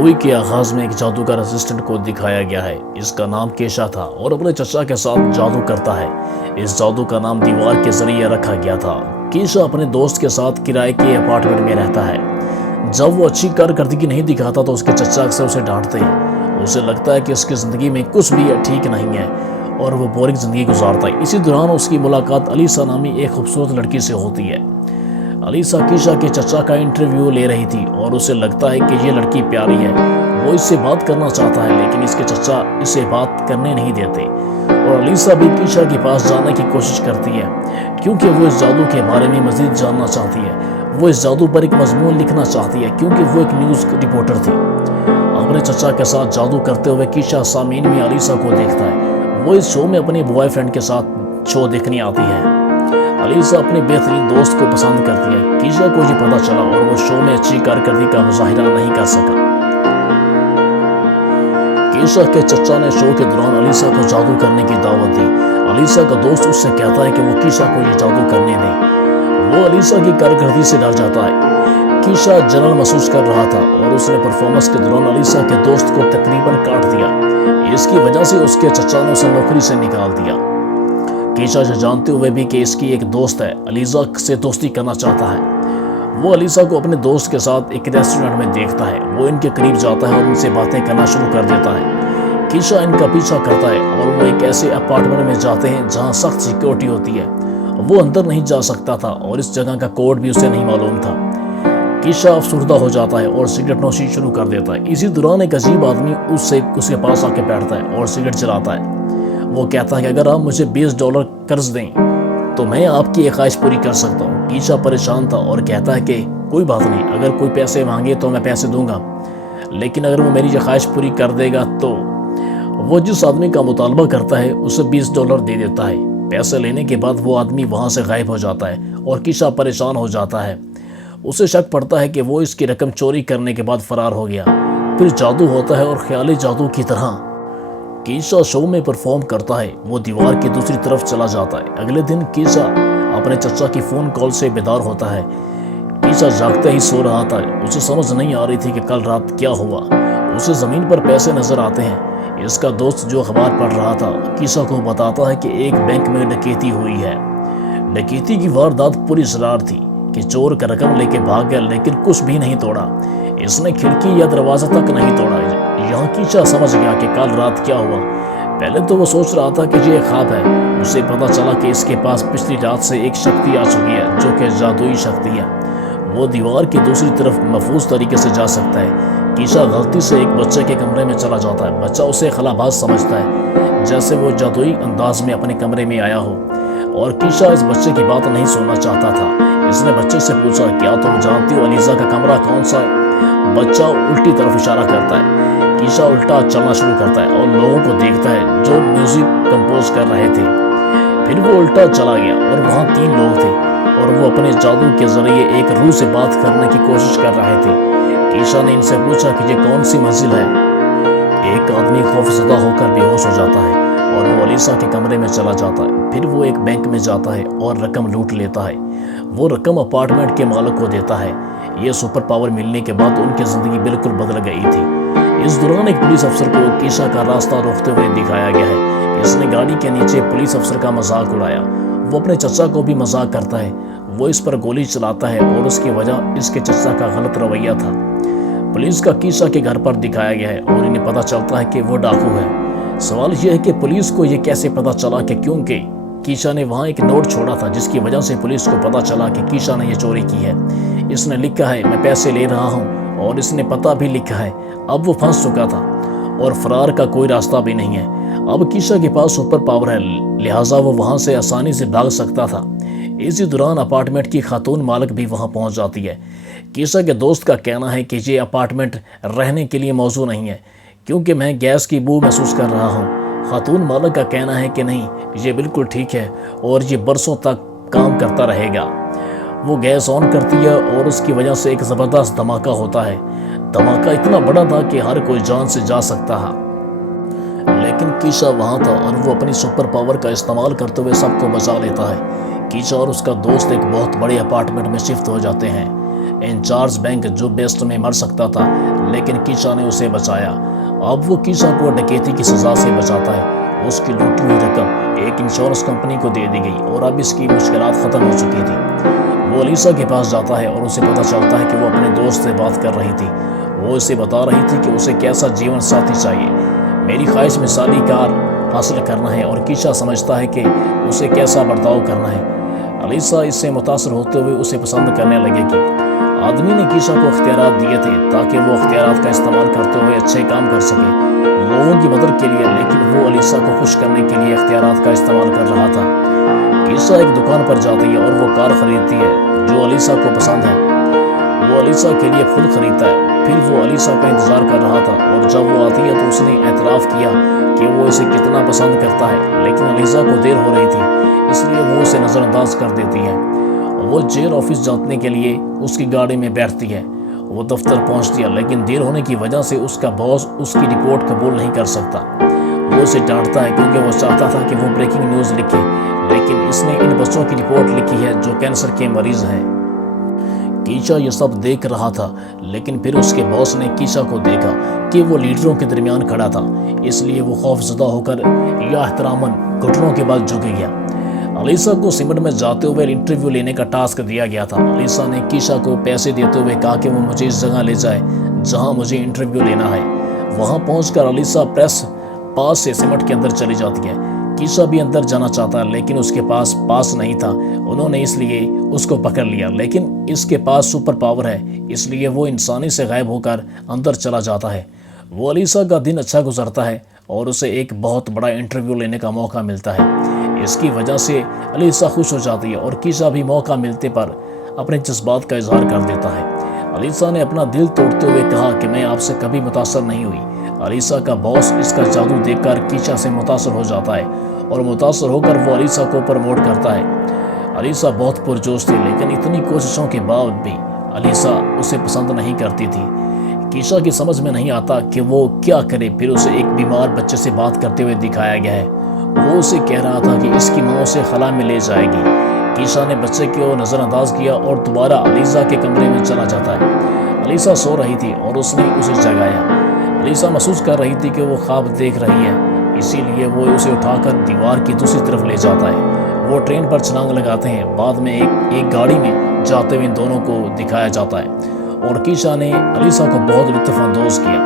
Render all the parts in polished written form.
Movie के आगाज में एक जादूगर असिस्टेंट को दिखाया गया है। इसका नाम केशा था और अपने चचा के साथ जादू करता है। इस जादू का नाम दीवार के जरिए रखा गया था। केशा अपने दोस्त के साथ किराए के अपार्टमेंट में रहता है। जब वो अच्छी कारकर्दगी नहीं दिखाता तो उसके चचा अक्सर उसे डांटते हैं। उसे लगता है कि उसकी जिंदगी में कुछ भी ठीक नहीं है और वो बोरिंग जिंदगी गुजारता है। इसी दौरान उसकी मुलाकात अलीसा नामी एक खूबसूरत लड़की से होती है। अलीसा केशा के चचा का इंटरव्यू ले रही थी और उसे लगता है कि ये लड़की प्यारी है। वो इससे बात करना चाहता है लेकिन इसके चचा इसे बात करने नहीं देते और अलीसा भी केशा के पास जाने की कोशिश करती है क्योंकि वो इस जादू के बारे में मजीद जानना चाहती है। वो इस जादू पर एक मजमून लिखना चाहती है क्योंकि वो एक न्यूज़ रिपोर्टर थी। अपने चचा के साथ जादू करते हुए केशा सामीन में अलीसा को देखता है। वो इस शो में अपने बॉयफ्रेंड के साथ शो देखने आती है। अलीसा अपने बेहतरीन दोस्त को पसंद करती है। केशा को ये पता चला और वो शो में अच्छी कारकर्दगी का मुजाहिरा नहीं कर सका। केशा के चचा ने शो के दौरान अलीसा को जादू करने की दावत दी। अलीसा का दोस्त उससे कहता है कि वो केशा को ये जादू करने दे। वो अलीसा की कारकर्दगी से डर जाता है। केशा जलन महसूस कर रहा था और उसने परफॉर्मेंस के दौरान अलीसा के दोस्त को तकरीबन काट दिया। इसकी वजह से उसके चचा ने उसे नौकरी से निकाल दिया। केशा से जानते हुए भी कि इसकी एक दोस्त है, अलीसा से दोस्ती करना चाहता है। वो अलीसा को अपने दोस्त के साथ एक रेस्टोरेंट में देखता है। वो इनके करीब जाता है और उनसे बातें करना शुरू कर देता है। केशा इनका पीछा करता है और वो एक ऐसे अपार्टमेंट में जाते हैं जहां सख्त सिक्योरिटी होती है। वो अंदर नहीं जा सकता था और इस जगह का कोड भी उसे नहीं मालूम था। केशा अफसुर्दा हो जाता है और सिगरेट नोशी शुरू कर देता है। इसी दौरान एक अजीब आदमी उसके पास आके बैठता है और सिगरेट जलाता है। वो कहता है कि अगर आप मुझे $20 कर्ज दें तो मैं आपकी एक ख्वाहिश पूरी कर सकता हूँ। केशा परेशान था और कहता है कि कोई बात नहीं, अगर कोई पैसे मांगे तो मैं पैसे दूंगा, लेकिन अगर वो मेरी ये ख्वाहिश पूरी कर देगा तो वो जिस आदमी का मुतालबा करता है उसे $20 दे देता है। पैसे लेने के बाद वो आदमी वहाँ से गायब हो जाता है और केशा परेशान हो जाता है। उसे शक पड़ता है कि वो इसकी रकम चोरी करने के बाद फरार हो गया। फिर जादू होता है और ख्याली जादू की तरह केशा शो में परफॉर्म करता है। वो दीवार की दूसरी तरफ चला जाता है। अगले दिन केशा अपने चचा की फोन कॉल से बेदार होता है। केशा जागते ही सो रहा था। उसे समझ नहीं आ रही थी कि कल रात क्या हुआ। उसे जमीन पर पैसे नजर आते हैं। इसका दोस्त जो अखबार पढ़ रहा था केशा को बताता है कि एक बैंक में डकैती हुई है। डकैती की वारदात पूरी शरार थी कि चोर का रकम लेके भाग गया लेकिन कुछ भी नहीं तोड़ा। इसने खिड़की या दरवाजा तक नहीं तोड़ा। यहाँ केशा समझ गया कि कल रात क्या हुआ। पहले तो वो सोच रहा था कि ये ख्वाब है। उसे पता चला कि इसके पास पिछली रात से एक शक्ति आ चुकी है जो कि जादुई शक्ति है। वो दीवार की दूसरी तरफ महफूज तरीके से जा सकता है। केशा गलती से एक बच्चे के कमरे में चला जाता है। बच्चा उसे खलाबाज समझता है, जैसे वो जादुई अंदाज में अपने कमरे में आया हो, और केशा इस बच्चे की बात नहीं सुनना चाहता था। इसने बच्चे से पूछा, क्या तुम जानती हो अलीसा का कमरा कौन सा है? बच्चा उल्टी तरफ इशारा करता है। केशा उल्टा चलना शुरू करता है और लोगों को देखता है जो म्यूजिक कंपोज कर रहे थे। फिर वो उल्टा चला गया और वहाँ 3 लोग थे और वो अपने जादू के जरिए एक रूह से बात करने की कोशिश कर रहे थे। केशा ने इनसे पूछा कि ये कौन सी मंजिल है। एक आदमी खौफजदा होकर बेहोश हो जाता है और वो अलीसा के कमरे में चला जाता है। फिर वो एक बैंक में जाता है और रकम लूट लेता है। वो रकम अपार्टमेंट के मालिक को देता है। ये सुपर पावर मिलने के बाद उनकी जिंदगी बिल्कुल बदल गई थी। इस दौरान एक पुलिस अफसर को केशा का रास्ता रोकते हुए दिखाया गया है। इसने गाड़ी के नीचे पुलिस अफसर का मजाक उड़ाया। वो अपने चचा को भी मजाक करता है। वो इस पर गोली चलाता है और उसकी वजह इसके चचा का गलत रवैया था। पुलिस का केशा के घर पर दिखाया गया है और इन्हें पता चलता है कि वो डाकू है। सवाल यह है कि पुलिस को यह कैसे पता चला कि क्योंकि केशा ने वहाँ एक नोट छोड़ा था जिसकी वजह से पुलिस को पता चला कि केशा ने यह चोरी की है। इसने लिखा है, मैं पैसे ले रहा हूँ, और इसने पता भी लिखा है। अब वो फंस चुका था और फरार का कोई रास्ता भी नहीं है। अब केशा के पास सुपर पावर है, लिहाजा वो वहाँ से आसानी से भाग सकता था। इसी दौरान अपार्टमेंट की खातून मालिक भी वहाँ पहुँच जाती है। केशा के दोस्त का कहना है कि ये अपार्टमेंट रहने के लिए मौजू नहीं है क्योंकि मैं गैस की बू महसूस कर रहा हूँ। खातून मालिक का कहना है कि नहीं, ये बिल्कुल ठीक है और ये बरसों तक काम करता रहेगा। वो गैस ऑन करती है और उसकी वजह से एक ज़बरदस्त धमाका होता है। धमाका इतना बड़ा था कि हर कोई जान से जा सकता है, लेकिन केशा वहाँ था और वो अपनी सुपर पावर का इस्तेमाल करते हुए सबको बचा लेता है। केशा और उसका दोस्त एक बहुत बड़े अपार्टमेंट में शिफ्ट हो जाते हैं। इंचार्ज बैंक जो बेस्ट में मर सकता था लेकिन कीशा ने उसे बचाया। अब वो कीशा को डकैती की सजा से बचाता है। उसकी लूटी हुई रकम एक इंश्योरेंस कंपनी को दे दी गई और अब इसकी मुश्किलात ख़त्म हो चुकी थी। वो अलीसा के पास जाता है और उसे पता चलता है कि वो अपने दोस्त से बात कर रही थी। वो उसे बता रही थी कि उसे कैसा जीवन साथी चाहिए। मेरी ख्वाहिश मिसाली कार हासिल करना है और कीशा समझता है कि उसे कैसा बर्ताव करना है। अलीसा इससे मुतासर होते हुए उसे पसंद करने लगेगी। आदमी ने कीशा को इख्तियारात दिए थे ताकि वो इख्तियारात का इस्तेमाल करते हुए अच्छे काम कर सके लोगों की मदद के लिए, लेकिन वो अलीसा को खुश करने के लिए इख्तियारात का इस्तेमाल कर रहा था। कीशा एक दुकान पर जाती है और वो कार खरीदती है जो अलीसा को पसंद है। वो अलीसा के लिए खुद खरीदता है। फिर वो अलीसा का इंतज़ार कर रहा था और जब वो आती है तो उसने एतराफ़ किया कि वो इसे कितना पसंद करता है, लेकिन अलीसा को देर हो रही थी इसलिए वो उसे नज़रअंदाज कर देती है। वो जेल ऑफिस जाने के लिए उसकी गाड़ी में बैठती है। वो दफ्तर पहुंचती है, लेकिन देर होने की वजह से उसका बॉस उसकी रिपोर्ट कबूल नहीं कर सकता। वो उसे डांटता है क्योंकि वो चाहता था कि वो ब्रेकिंग न्यूज़ लिखे, लेकिन इसने इन बच्चों की रिपोर्ट लिखी है जो कैंसर के मरीज हैं। कीशा ये सब देख रहा था, लेकिन फिर उसके बॉस ने कीशा को देखा कि वो लीडरों के दरमियान खड़ा था, इसलिए वो खौफजदा होकर या एहतरामन घुटनों के बल झुक गया। अलीसा को सिमट में जाते हुए इंटरव्यू लेने का टास्क दिया गया था। अलीसा ने कीशा को पैसे देते हुए कहा कि वो मुझे इस जगह ले जाए जहां मुझे इंटरव्यू लेना है। वहां पहुंचकर अलीसा प्रेस पास से सिमट के अंदर चली जाती है। कीशा भी अंदर जाना चाहता है, लेकिन उसके पास नहीं था। उन्होंने इसलिए उसको पकड़ लिया, लेकिन इसके पास सुपर पावर है इसलिए वो इंसानी से गायब होकर अंदर चला जाता है। वो अलीसा का दिन अच्छा गुजरता है और उसे एक बहुत बड़ा इंटरव्यू लेने का मौका मिलता है। इसकी वजह से अलीसा खुश हो जाती है और कीशा भी मौका मिलते पर अपने जज्बात का इजहार कर देता है। अलीसा ने अपना दिल तोड़ते हुए कहा कि मैं आपसे कभी मुतासर नहीं हुई। अलीसा का बॉस इसका जादू देखकर कीशा से मुतासर हो जाता है और मुतासर होकर वो अलीसा को प्रमोट करता है। अलीसा बहुत पुरजोश थी, लेकिन इतनी कोशिशों के बाद भी अलीसा उसे पसंद नहीं करती थी। कीशा की समझ में नहीं आता कि वो क्या करे। फिर उसे एक बीमार बच्चे से बात करते हुए दिखाया गया है। वो उसे कह रहा था कि इसकी माँ उसे खला में ले जाएगी। कीशा ने बच्चे को नज़रअंदाज किया और दोबारा अलीसा के कमरे में चला जाता है। अलीसा सो रही थी और उसने उसे जगाया। अलीसा महसूस कर रही थी कि वो ख्वाब देख रही है, इसीलिए वो उसे उठाकर दीवार की दूसरी तरफ ले जाता है। वो ट्रेन पर छलांग लगाते हैं। बाद में एक गाड़ी में जाते हुए इन दोनों को दिखाया जाता है और कीशा ने अलीसा को बहुत लुत्फ़अंदोज़ किया।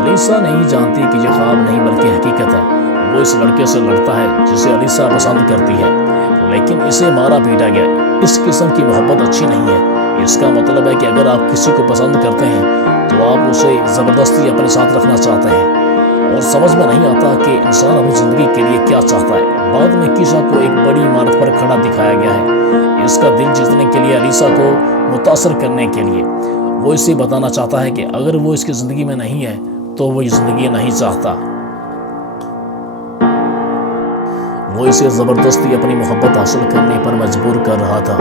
अलीसा नहीं जानती कि यह ख्वाब नहीं बल्कि हकीकत है। वो इस लड़के से लड़ता है जिसे अलीसा पसंद करती है, लेकिन इसे मारा पीटा गया। इस किस्म की मोहब्बत अच्छी नहीं है। इसका मतलब है कि अगर आप किसी को पसंद करते हैं तो आप उसे ज़बरदस्ती अपने साथ रखना चाहते हैं और समझ में नहीं आता कि इंसान अपनी ज़िंदगी के लिए क्या चाहता है। बाद में कीशा को एक बड़ी इमारत पर खड़ा दिखाया गया है। इसका दिल जीतने के लिए, अलीसा को मुतासर करने के लिए, वो इसे बताना चाहता है कि अगर वो इसकी ज़िंदगी में नहीं है तो वो ये ज़िंदगी नहीं चाहता। वो इसे ज़बरदस्ती अपनी मोहब्बत हासिल करने पर मजबूर कर रहा था।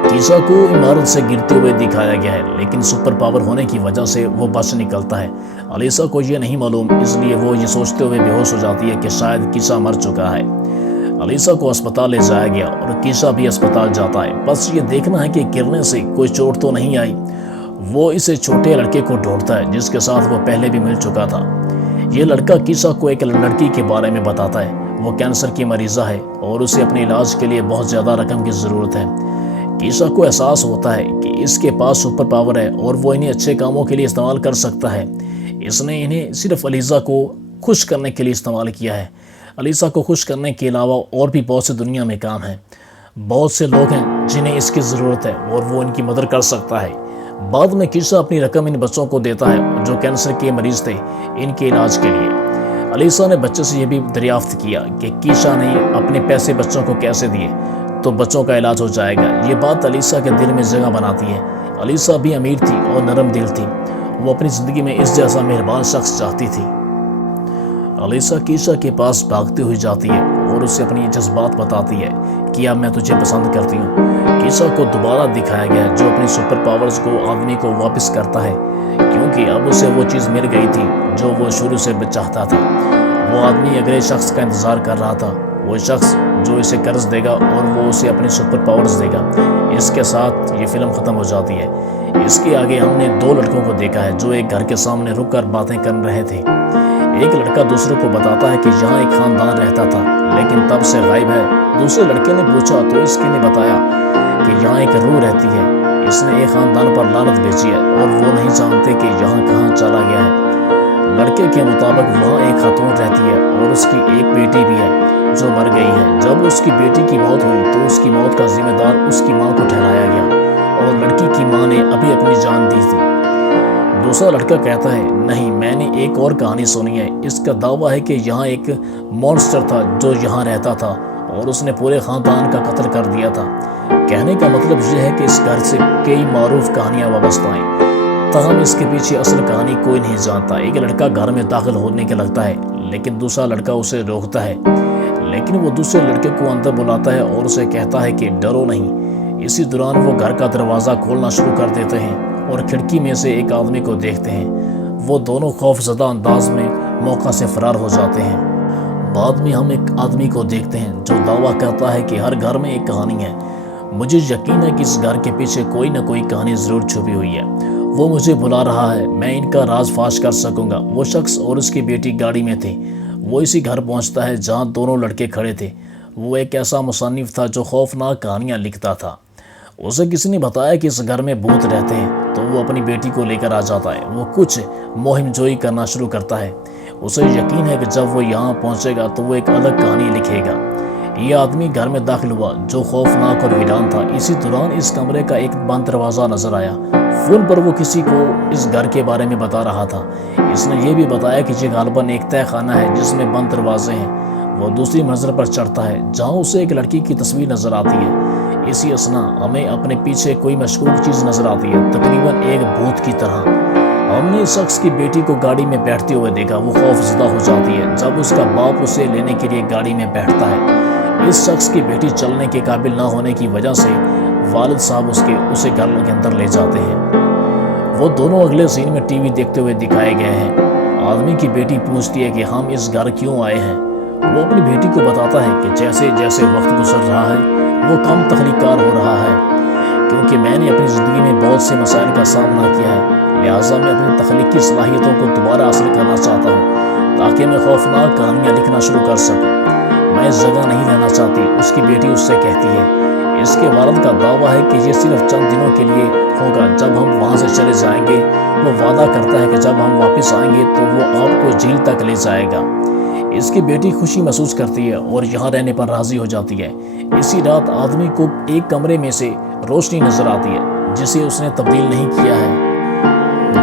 कीशा को इमारत से गिरते हुए दिखाया गया है, लेकिन सुपर पावर होने की वजह से वो बच निकलता है। अलीसा को ये नहीं मालूम, इसलिए वो ये सोचते हुए बेहोश हो जाती है कि शायद कीशा मर चुका है। अलीसा को अस्पताल ले जाया गया और कीशा भी अस्पताल जाता है। बस ये देखना है कि गिरने से कोई चोट तो नहीं आई। वो इसे छोटे लड़के को ढूंढता है जिसके साथ वो पहले भी मिल चुका था। ये लड़का कीशा को एक लड़की के बारे में बताता है। वो कैंसर की मरीज़ा है और उसे अपने इलाज के लिए बहुत ज़्यादा रकम की ज़रूरत है। कीशा को एहसास होता है कि इसके पास सुपर पावर है और वो इन्हें अच्छे कामों के लिए इस्तेमाल कर सकता है। इसने इन्हें सिर्फ अलीसा को खुश करने के लिए इस्तेमाल किया है। अलीसा को खुश करने के अलावा और भी बहुत से दुनिया में काम हैं। बहुत से लोग हैं जिन्हें इसकी ज़रूरत है और वो इनकी मदद कर सकता है। बाद में कीशा अपनी रकम इन बच्चों को देता है जो कैंसर के मरीज थे, इनके इलाज के लिए। अलीसा ने बच्चे से यह भी दरियाफ्त किया कि कीशा ने अपने पैसे बच्चों को कैसे दिए तो बच्चों का इलाज हो जाएगा। ये बात अलीसा के दिल में जगह बनाती है। अलीसा भी अमीर थी और नरम दिल थी। वो अपनी ज़िंदगी में इस जैसा मेहरबान शख्स चाहती थी। अलीसा कीशा के पास भागती हुई जाती है और उसे अपनी जज्बात बताती है कि अब मैं तुझे पसंद करती हूँ। कीशा को दोबारा दिखाया गया है जो अपनी सुपर पावर्स को आदमी को वापस करता है, क्योंकि अब उसे वो चीज़ मिल गई थी जो वो शुरू से चाहता था। वो आदमी अगले शख्स का इंतज़ार कर रहा था, वो शख्स जो इसे कर्ज देगा और वो उसे अपनी सुपर पावर्स देगा। इसके साथ ये फिल्म ख़त्म हो जाती है। اس کے آگے ہم نے دو لڑکوں کو دیکھا ہے جو ایک گھر کے سامنے رک کر باتیں کر رہے تھے۔ ایک لڑکا دوسرے کو بتاتا ہے کہ یہاں ایک خاندان رہتا تھا لیکن تب سے غائب ہے۔ دوسرے لڑکے نے پوچھا تو اس کے نے بتایا کہ یہاں ایک روح رہتی ہے، اس نے ایک خاندان پر لعنت بھیجی ہے اور وہ نہیں جانتے کہ یہاں کہاں چلا گیا ہے۔ لڑکے کے مطابق وہاں ایک خاتون رہتی ہے اور اس کی ایک بیٹی بھی ہے جو مر گئی ہے۔ جب اس کی بیٹی کی موت ہوئی تو اس کی موت کا ذمہ دار اس کی ماں کو ٹھہرایا گیا اور لڑکی کی ماں نے ابھی اپنی جان دی تھی۔ دوسرا لڑکا کہتا ہے نہیں، میں نے ایک اور کہانی سنی ہے۔ اس کا دعویٰ ہے کہ یہاں ایک مونسٹر تھا جو یہاں رہتا تھا اور اس نے پورے خاندان کا قتل کر دیا تھا۔ کہنے کا مطلب یہ ہے کہ اس گھر سے کئی معروف کہانیاں وابستہ ہیں، تاہم اس کے پیچھے اصل کہانی کوئی نہیں جانتا۔ ایک لڑکا گھر میں داخل ہونے کے لگتا ہے لیکن دوسرا لڑکا اسے روکتا ہے، لیکن وہ دوسرے لڑکے کو اندر بلاتا ہے اور اسے کہتا ہے کہ ڈرو نہیں۔ اسی دوران وہ گھر کا دروازہ کھولنا شروع کر دیتے ہیں اور کھڑکی میں سے ایک آدمی کو دیکھتے ہیں۔ وہ دونوں خوف زدہ انداز میں موقع سے فرار ہو جاتے ہیں۔ بعد میں ہم ایک آدمی کو دیکھتے ہیں جو دعویٰ کرتا ہے کہ ہر گھر میں ایک کہانی ہے۔ مجھے یقین ہے کہ اس گھر کے پیچھے کوئی نہ کوئی کہانی ضرور چھپی ہوئی ہے۔ وہ مجھے بلا رہا ہے، میں ان کا راز فاش کر سکوں گا۔ وہ شخص اور اس کی بیٹی گاڑی میں تھے۔ وہ اسی گھر پہنچتا ہے جہاں دونوں لڑکے کھڑے تھے۔ وہ ایک ایسا مصنف تھا جو خوفناک کہانیاں لکھتا تھا۔ اسے کسی نے بتایا کہ اس گھر میں بھوت رہتے ہیں تو وہ اپنی بیٹی کو لے کر آ جاتا ہے۔ وہ کچھ مہم جوئی کرنا شروع کرتا ہے۔ اسے یقین ہے کہ جب وہ یہاں پہنچے گا تو وہ ایک الگ کہانی لکھے گا۔ یہ آدمی گھر میں داخل ہوا جو خوفناک اور ویران تھا۔ اسی دوران اس کمرے کا ایک بند دروازہ نظر آیا۔ فون پر وہ کسی کو اس گھر کے بارے میں بتا رہا تھا۔ اس نے یہ بھی بتایا کہ یہ غالباً ایک تہہ خانہ ہے جس میں بند دروازے ہیں۔ وہ دوسری منزل پر چڑھتا ہے جہاں اسے ایک لڑکی کی تصویر نظر آتی ہے۔ اسی اثنا ہمیں اپنے پیچھے کوئی مشکوک چیز نظر آتی ہے، تقریباً ایک بھوت کی طرح۔ ہم نے اس شخص کی بیٹی کو گاڑی میں بیٹھتے ہوئے دیکھا۔ وہ خوف زدہ ہو جاتی ہے جب اس کا باپ اسے لینے کے لیے گاڑی میں بیٹھتا ہے۔ اس شخص کی بیٹی چلنے کے قابل نہ ہونے کی وجہ سے والد صاحب اسے گھر کے اندر لے جاتے ہیں۔ وہ دونوں اگلے سین میں ٹی وی دیکھتے ہوئے دکھائے گئے ہیں۔ آدمی کی بیٹی پوچھتی ہے کہ ہم اس گھر کیوں آئے ہیں۔ وہ اپنی بیٹی کو بتاتا ہے کہ جیسے جیسے وقت گزر رہا ہے وہ کم تخلیق کار ہو رہا ہے، کیونکہ میں نے اپنی زندگی میں بہت سے مسائل کا سامنا کیا ہے، لہٰذا میں اپنی تخلیقی صلاحیتوں کو دوبارہ حاصل کرنا چاہتا ہوں تاکہ میں خوفناک کہانیاں لکھنا شروع کر سکوں۔ میں اس جگہ نہیں رہنا چاہتی، اس کی بیٹی اس سے کہتی ہے۔ اس کے والد کا دعویٰ ہے کہ یہ صرف چند دنوں کے لیے ہوگا، جب ہم وہاں سے چلے جائیں گے۔ وہ وعدہ کرتا ہے کہ جب ہم واپس آئیں گے تو وہ آپ کو جھیل تک لے جائے گا۔ اس کی بیٹی خوشی محسوس کرتی ہے اور یہاں رہنے پر راضی ہو جاتی ہے۔ اسی رات آدمی کو ایک کمرے میں سے روشنی نظر آتی ہے جسے اس نے تبدیل نہیں کیا ہے۔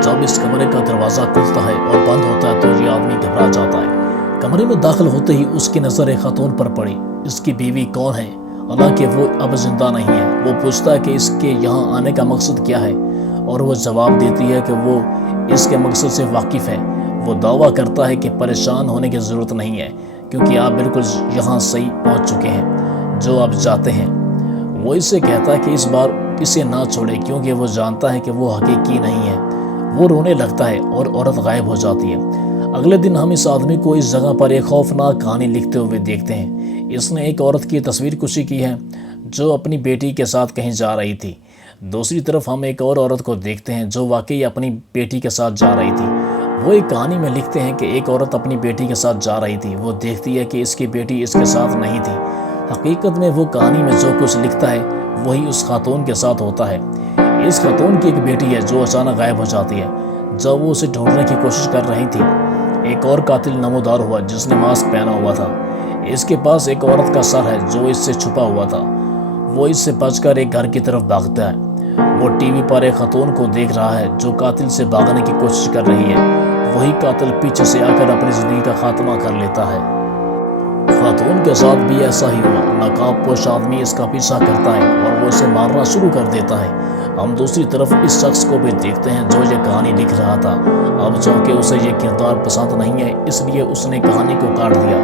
جب اس کمرے کا دروازہ کھلتا ہے اور بند ہوتا ہے تو یہ آدمی گھبرا جاتا ہے۔ کمرے میں داخل ہوتے ہی اس کی نظر ایک خاتون پر پڑی۔ اس کی بیوی کون ہے؟ حالانکہ وہ اب زندہ نہیں ہے۔ وہ پوچھتا ہے کہ اس کے یہاں آنے کا مقصد کیا ہے اور وہ جواب دیتی ہے کہ وہ اس کے مقصد سے واقف ہے۔ وہ دعویٰ کرتا ہے کہ پریشان ہونے کی ضرورت نہیں ہے کیونکہ آپ بالکل یہاں صحیح پہنچ چکے ہیں جو آپ چاہتے ہیں۔ وہ اس سے کہتا ہے کہ اس بار اسے نہ چھوڑے کیونکہ وہ جانتا ہے کہ وہ حقیقی نہیں ہے۔ وہ رونے لگتا ہے اور عورت غائب ہو جاتی ہے۔ اگلے دن ہم اس آدمی کو اس جگہ پر ایک خوفناک کہانی لکھتے ہوئے دیکھتے ہیں۔ اس نے ایک عورت کی تصویر کشی کی ہے جو اپنی بیٹی کے ساتھ کہیں جا رہی تھی۔ دوسری طرف ہم ایک اور عورت کو دیکھتے ہیں جو واقعی اپنی بیٹی کے ساتھ جا رہی تھی۔ وہ ایک کہانی میں لکھتے ہیں کہ ایک عورت اپنی بیٹی کے ساتھ جا رہی تھی۔ وہ دیکھتی ہے کہ اس کی بیٹی اس کے ساتھ نہیں تھی۔ حقیقت میں وہ کہانی میں جو کچھ لکھتا ہے وہی اس خاتون کے ساتھ ہوتا ہے۔ اس خاتون کی ایک بیٹی ہے جو اچانک غائب ہو جاتی ہے۔ جب وہ اسے ڈھونڈنے کی کوشش کر رہی تھی ایک اور قاتل نمودار ہوا جس نے ماسک پہنا ہوا تھا۔ اس کے پاس ایک عورت کا سر ہے جو اس سے چھپا ہوا تھا۔ وہ اس سے بچ کر ایک گھر کی طرف بھاگتا ہے۔ وہ ٹی وی پر ایک خاتون کو دیکھ رہا ہے جو قاتل سے بھاگنے کی کوشش کر رہی ہے۔ وہی قاتل پیچھے سے آ کر اپنی زندگی کا خاتمہ کر لیتا ہے۔ خاتون کے ساتھ بھی ایسا ہی ہوا۔ نقاب پوش آدمی اس کا پیچھا کرتا ہے اور وہ اسے مارنا شروع کر دیتا ہے۔ ہم دوسری طرف اس شخص کو بھی دیکھتے ہیں جو یہ کہانی لکھ رہا تھا۔ اب چونکہ اسے یہ کردار پسند نہیں ہے اس لیے اس نے کہانی کو کاٹ دیا۔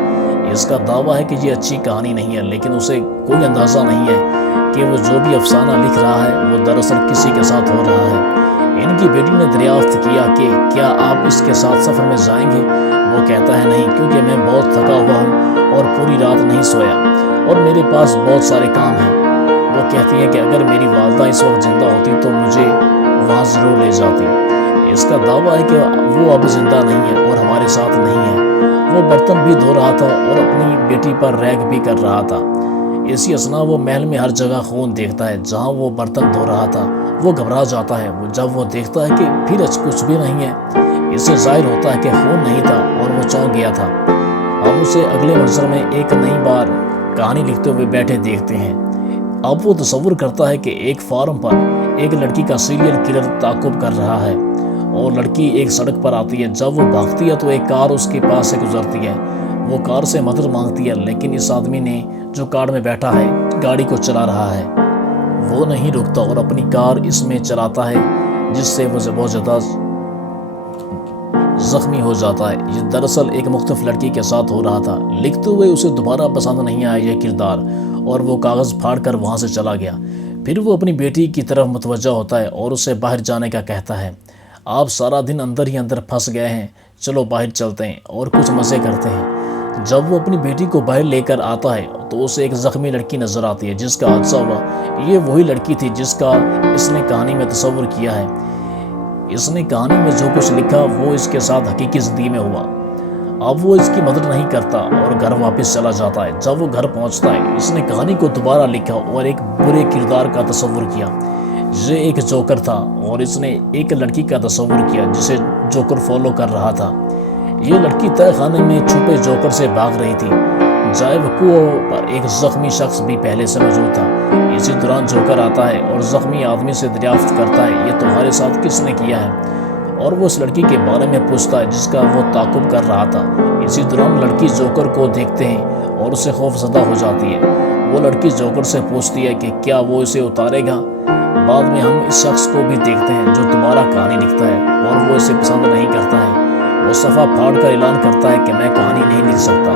اس کا دعویٰ ہے کہ یہ اچھی کہانی نہیں ہے لیکن اسے کوئی اندازہ نہیں ہے کہ وہ جو بھی افسانہ لکھ رہا ہے وہ دراصل کسی کے ساتھ ہو رہا ہے۔ ان کی بیٹی نے دریافت کیا کہ کیا آپ اس کے ساتھ سفر میں جائیں گے؟ وہ کہتا ہے نہیں کیونکہ میں بہت تھکا ہوا ہوں اور پوری رات نہیں سویا اور میرے پاس بہت سارے کام ہیں۔ وہ کہتی ہے کہ اگر میری والدہ اس وقت زندہ ہوتی تو مجھے वहाँ ज़रूर ले जाती। इसका दावा है कि वो अब जिंदा नहीं है और हमारे साथ नहीं है। वो बर्तन भी धो रहा था और अपनी बेटी पर रैग भी कर रहा था। इसी असना वो महल में हर जगह खून देखता है। जहाँ वो बर्तन धो रहा था वो घबरा जाता है। जब वो देखता है कि फिर कुछ भी नहीं है, इससे जाहिर होता है कि खून नहीं था और वो चौंक गया था। हम उसे अगले मंजर में एक नई बार कहानी लिखते हुए बैठे देखते हैं। अब वो तसव्वुर करता है कि एक फार्म पर एक लड़की का सीरियल किलर ताक़ुब कर रहा है और लड़की एक सड़क पर आती है। जब वो भागती है तो एक कार उसके पास से गुजरती है। वो कार से मदद मांगती है, लेकिन इस आदमी ने जो कार में बैठा है गाड़ी को चला रहा है, वो नहीं रुकता और अपनी कार इसमें चलाता है, जिससे वो बहुत ज़्यादा जख्मी हो जाता है। ये दरअसल एक मुख्तलिफ लड़की के साथ हो रहा था। लिखते हुए उसे दोबारा पसंद नहीं आया यह किरदार और वो कागज़ फाड़ कर वहाँ से चला गया। फिर वो अपनी बेटी की तरफ मुतवज्जा होता है और उसे बाहर जाने का कहता है। आप सारा दिन अंदर ही अंदर फंस गए हैं, चलो बाहर चलते हैं और कुछ मज़े करते हैं। जब वो अपनी बेटी को बाहर लेकर आता है तो उसे एक ज़ख्मी लड़की नज़र आती है जिसका हादसा हुआ। ये वही लड़की थी जिसका इसने कहानी में तस्वुर किया है। इसने कहानी में जो कुछ लिखा वो इसके साथ हकीकी ज़िंदगी में हुआ। अब वो इसकी मदद नहीं करता और घर वापस चला जाता है। जब वो घर पहुंचता है, इसने कहानी को दोबारा लिखा और एक बुरे किरदार का तस्वुर किया। ये एक जोकर था और इसने एक लड़की का तस्वुर किया जिसे जोकर फॉलो कर रहा था। ये लड़की तय खाने में छुपे जोकर से भाग रही थी। जाए वकूओं पर एक ज़ख्मी शख्स भी पहले से मौजूद था। इसी दौरान जोकर आता है और ज़ख्मी आदमी से दरियाफ्त करता है, ये तुम्हारे साथ किसने किया है? और वो उस लड़की के बारे में पूछता है जिसका वो ताक़ुब कर रहा था। इसी दौरान लड़की जोकर को देखते हैं और उससे खौफज़दा हो जाती है। वो लड़की जोकर से पूछती है कि क्या वो इसे उतारेगा। बाद में हम इस शख्स को भी देखते हैं जो दोबारा कहानी लिखता है और वो इसे पसंद नहीं करता है। वो सफ़ा फाड़ कर ऐलान करता है कि मैं कहानी नहीं लिख सकता,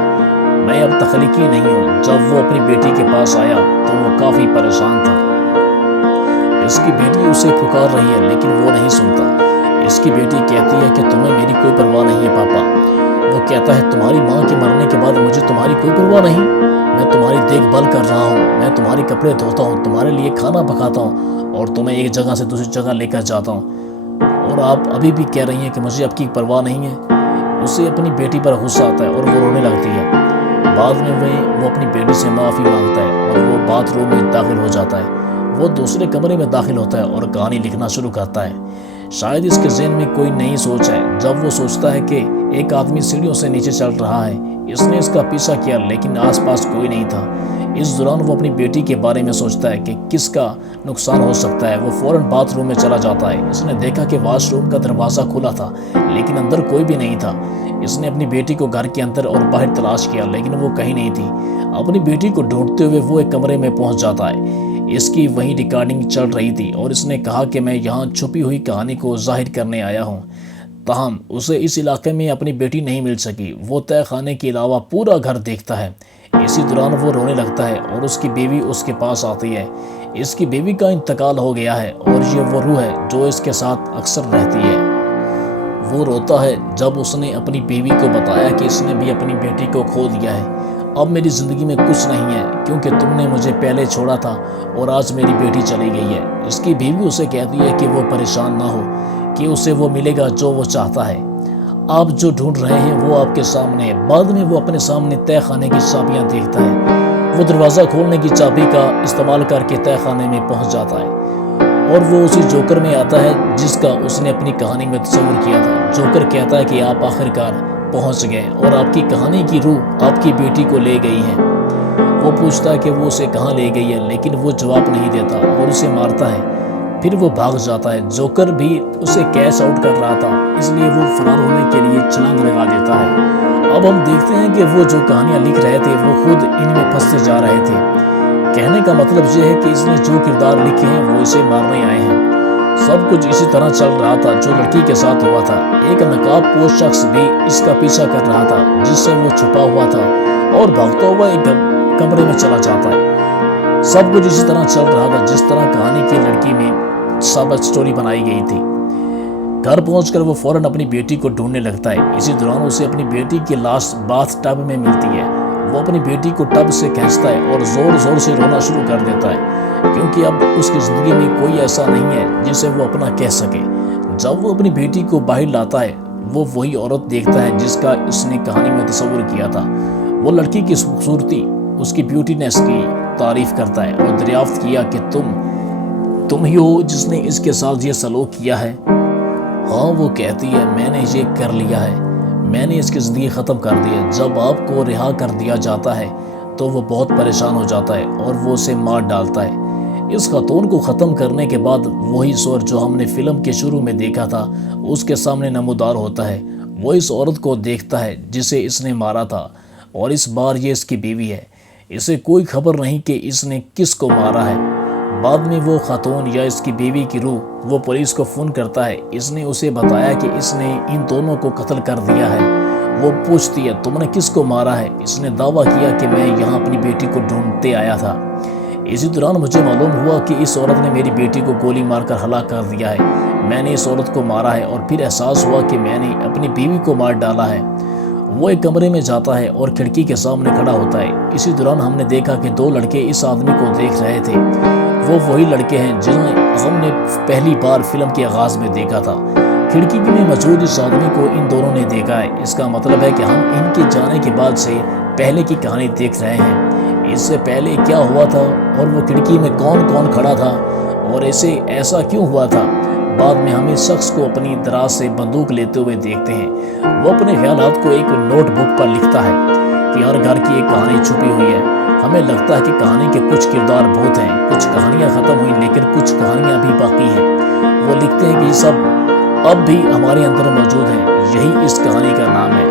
मैं अब तख्लीकी नहीं हूँ। जब वो अपनी बेटी के पास आया तो वो काफ़ी परेशान था। इसकी बेटी उसे पुकार रही है लेकिन वो नहीं सुनता। इसकी बेटी कहती है कि तुम्हें मेरी कोई परवाह नहीं है पापा। वो कहता है तुम्हारी माँ के मरने के बाद मुझे तुम्हारी कोई परवाह नहीं। मैं तुम्हारी देखभाल कर रहा हूँ, मैं तुम्हारे कपड़े धोता हूँ, तुम्हारे लिए खाना पकाता हूँ और तुम्हें एक जगह से दूसरी जगह लेकर जाता हूँ, और आप अभी भी कह रही हैं कि मुझे आपकी परवाह नहीं है। उसे अपनी बेटी पर गुस्सा आता है और वो रोने लगती है। बाद में वो अपनी बेटी से माफ़ी मांगता है और वो बाथरूम में दाखिल हो जाता है। वो दूसरे कमरे में दाखिल होता है और कहानी लिखना शुरू करता है। शायद इसके ज़हन में कोई नई सोच है। जब वो सोचता है कि एक आदमी सीढ़ियों से नीचे चल रहा है, इसने इसका पीछा किया लेकिन आसपास कोई नहीं था। इस दौरान वो अपनी बेटी के बारे में सोचता है कि किसका नुकसान हो सकता है। वो फौरन बाथरूम में चला जाता है। इसने देखा कि वॉशरूम का दरवाज़ा खुला था लेकिन अंदर कोई भी नहीं था। इसने अपनी बेटी को घर के अंदर और बाहर तलाश किया लेकिन वो कहीं नहीं थी। अपनी बेटी को ढूंढते हुए वो एक कमरे में पहुंच जाता है। इसकी वहीं रिकॉर्डिंग चल रही थी और इसने कहा कि मैं यहाँ छुपी हुई कहानी को जाहिर करने आया हूँ। ताहम उसे इस इलाके में अपनी बेटी नहीं मिल सकी। वो तय खाने के अलावा पूरा घर देखता है। इसी दौरान वो रोने लगता है और उसकी बीवी उसके पास आती है। इसकी बीवी का इंतकाल हो गया है और ये वो रूह है जो इसके साथ अक्सर रहती है। वो रोता है जब उसने अपनी बीवी को बताया कि इसने भी अपनी बेटी को खो दिया है। अब मेरी ज़िंदगी में कुछ नहीं है क्योंकि तुमने मुझे पहले छोड़ा था और आज मेरी बेटी चली गई है। इसकी बीवी उसे कहती है कि वो परेशान ना हो, कि उसे वो मिलेगा जो वो चाहता है। आप जो ढूंढ रहे हैं वो आपके सामने है। बाद में वो अपने सामने तय खाने की चाबियाँ देखता है। वो दरवाज़ा खोलने की चाबी का इस्तेमाल करके तय खाने में पहुँच जाता है और वो उसी जोकर में आता है जिसका उसने अपनी कहानी में तस्वीर किया था। जोकर कहता है कि आप आखिरकार पहुंच गए और आपकी कहानी की रूह आपकी बेटी को ले गई है। वो पूछता है कि वो उसे कहाँ ले गई है लेकिन वो जवाब नहीं देता और उसे मारता है। फिर वो भाग जाता है। जोकर भी उसे कैश आउट कर रहा था, इसलिए वो फरार होने के लिए छलांग लगा देता है। अब हम देखते हैं कि वो जो कहानियाँ लिख रहे थे वो खुद इनमें फंसते जा रहे थे। कहने का मतलब ये है कि इसने जो किरदार लिखे हैं वो इसे मारने आए हैं। सब कुछ इसी तरह चल रहा था जो लड़की के साथ हुआ था। एक नकाबपोश शख्स भी इसका पीछा कर रहा था जिससे वो छुपा हुआ था और भागता हुआ एक कमरे में चला जाता है। सब कुछ इसी तरह चल रहा था जिस तरह कहानी की लड़की में सब स्टोरी बनाई गई थी। घर पहुंचकर वो फौरन अपनी बेटी को ढूंढने लगता है। इसी दौरान उसे अपनी बेटी की लाश बाथ टब में मिलती है। वो अपनी बेटी को टब से खींचता है और ज़ोर ज़ोर से रोना शुरू कर देता है, क्योंकि अब उसकी ज़िंदगी में कोई ऐसा नहीं है जिसे वो अपना कह सके। जब वो अपनी बेटी को बाहर लाता है, वो वही औरत देखता है जिसका उसने कहानी में तस्वुर किया था। वो लड़की की खूबसूरती, उसकी ब्यूटीनेस की तारीफ करता है और दरियाफ्त किया कि तुम ही हो जिसने इसके साथ ये सलूक किया है। हाँ, वो कहती है, मैंने ये कर लिया है, मैंने इसकी ज़िंदगी ख़त्म कर दी है। जब आपको रिहा कर दिया जाता है तो वो बहुत परेशान हो जाता है और वो उसे मार डालता है। इस खातून को ख़त्म करने के बाद वही स्वर जो हमने फ़िल्म के शुरू में देखा था उसके सामने नमूदार होता है। वो इस औरत को देखता है जिसे इसने मारा था, और इस बार ये इसकी बीवी है। इसे कोई खबर नहीं कि इसने किस को मारा है। बाद में वो खातून या इसकी बीवी की रूह वो पुलिस को फ़ोन करता है। इसने उसे बताया कि इसने इन दोनों को कत्ल कर दिया है। वो पूछती है, तुमने किसको मारा है? इसने दावा किया कि मैं यहाँ अपनी बेटी को ढूंढते आया था। इसी दौरान मुझे मालूम हुआ कि इस औरत ने मेरी बेटी को गोली मारकर हलाक कर दिया है। मैंने इस औरत को मारा है और फिर एहसास हुआ कि मैंने अपनी बीवी को मार डाला है। वो एक कमरे में जाता है और खिड़की के सामने खड़ा होता है। इसी दौरान हमने देखा कि दो लड़के इस आदमी को देख रहे थे। वो वही लड़के हैं जिन्हें हमने पहली बार फिल्म के आगाज़ में देखा था। खिड़की में मौजूद इस आदमी को इन दोनों ने देखा है। इसका मतलब है कि हम इनके जाने के बाद से पहले की कहानी देख रहे हैं। इससे पहले क्या हुआ था और वो खिड़की में कौन कौन खड़ा था और ऐसा क्यों हुआ था। बाद में हम इस शख्स को अपनी दराज से बंदूक लेते हुए देखते हैं। वो अपने ख्यालात को एक नोटबुक पर लिखता है कि हर घर की एक कहानी छुपी हुई है। हमें लगता है कि कहानी के कुछ किरदार भूत हैं, कुछ कहानियाँ ख़त्म हुई लेकिन कुछ कहानियाँ भी बाकी हैं। वो लिखते हैं कि ये सब अब भी हमारे अंदर मौजूद हैं, यही इस कहानी का नाम है।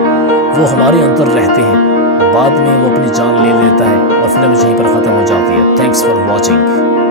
वो हमारे अंदर रहते हैं। बाद में वो अपनी जान ले लेता है और फिल्म यहीं पर ख़त्म हो जाती है। Thanks for watching.